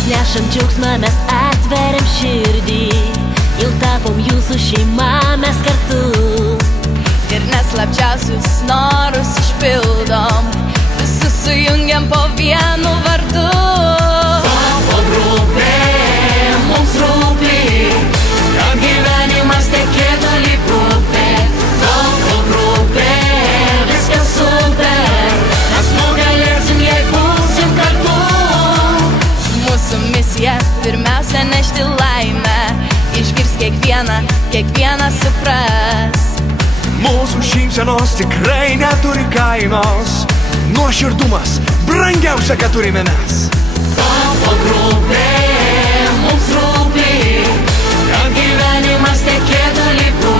Mes nešam džiaugsmą, mes atveriam širdį, jau tapom jūsų šeima mes kartu. Ir neslapčiausius norus išpildom, visus sujungiam po vienu vardu. Tavo grupė mums rūpi, kad gyvenimas tekėtų lyg upė. Tavo grupė viskas super, mes nugalėsim, jei būsim kartu. Mūsų misija pirmiausia nešti laimę, išgirs kiekvieną supras. Mūsų šypsenos tikrai neturi kainos, nuoširdumas brangiausia, ką turime mes. Tavo grupė mums rūpi, kad gyvenimas tekėtų lyg upė.